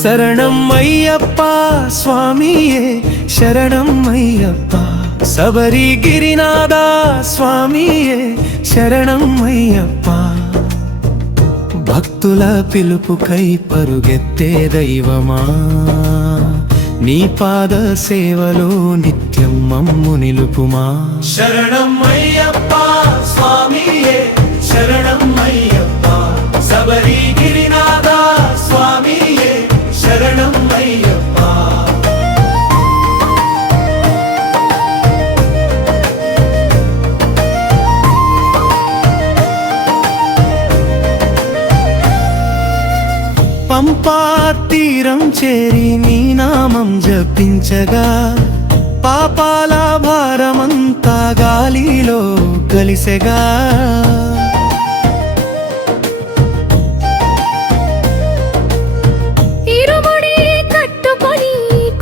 శరణం అయ్యప్ప స్వామియే శరణం అయ్యప్ప శబరిగిరినాథ స్వామియే శరణం అయ్యప్ప భక్తుల పిలుపుకై పరుగెత్తే దైవమా నీ పాద సేవలో నిత్యం మమ్ము నిలుపుమా శరణం అయ్యప్ప స్వామియే శరణం అయ్యప్ప శబరిగిరినాథ స్వామియే శరణం అయ్యప్ప పంపా తీరం చేరి నీ నామం జపించగా పాపాల భారమంతా గాలిలో కలిసెగా ఇరుముడి కట్టుకొని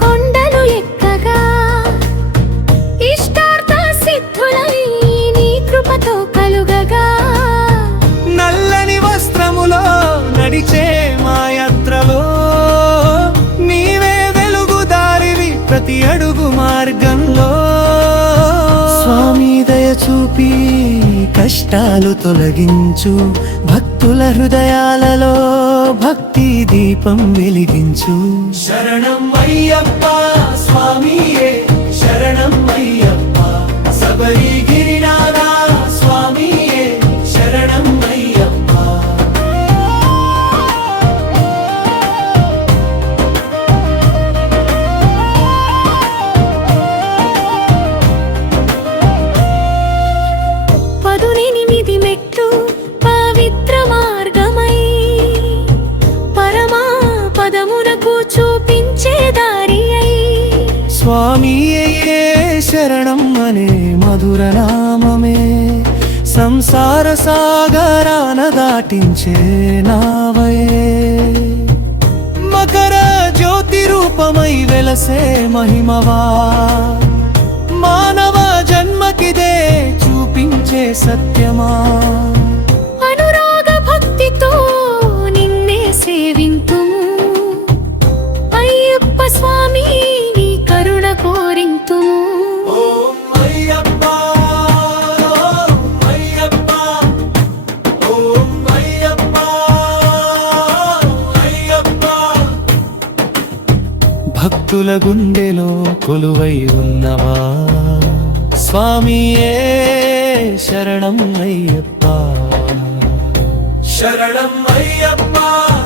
కొండలు ఎక్కగా ఇష్టార్థ సిద్ధులని నీ కృపతో కలుగగా నల్లని వస్త్రములో నడిచే మాయాత్రలో నీవే వెలుగు దారివి ప్రతి అడుగు మార్గంలో స్వామి దయ చూపి కష్టాలు తొలగించు భక్తుల హృదయాలలో భక్తి దీపం వెలిగించు శరణం అయ్యప్ప స్వామియే శరణం అయ్యప్ప శబరిగిరినాథ స్వామియే శరణం అయ్యప్ప పదునెనిమిది మెట్లు పవిత్ర మార్గమై పరమా పదమునకు చూపించే దారి అయి స్వామియే శరణం అనే మధుర నామమే సంసార సాగరాన దాటించే నావయే మకర జ్యోతి రూపమై వెలసే మహిమవా మానవ జన్మకిదే చూపించే సత్యమా అనురాగ భక్తితో నిన్నే సేవింతుము అయ్యప్ప స్వామి నీ కరుణ కోరింతుము ఓం అయ్యప్ప ఓం అయ్యప్ప ఓం అయ్యప్ప అయ్యప్ప భక్తుల గుండెలో కొలువై ఉన్నవా స్వామియే శరణం అయ్యప్ప శరణం అయ్యప్ప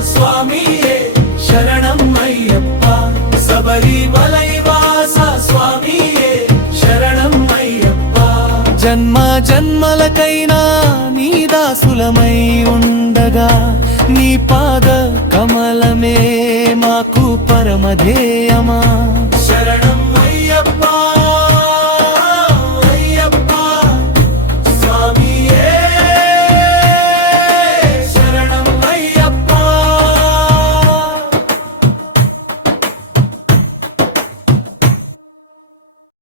స్వామియే శరణం అయ్యప్ప శబరిమలై వాస స్వామియే శరణం అయ్యప్ప జన్మ జన్మలకైనా నీ దాసులమై ఉండగా నీ పాద కమలమే మాకు పరమధేయమా శరణం అయ్యప్ప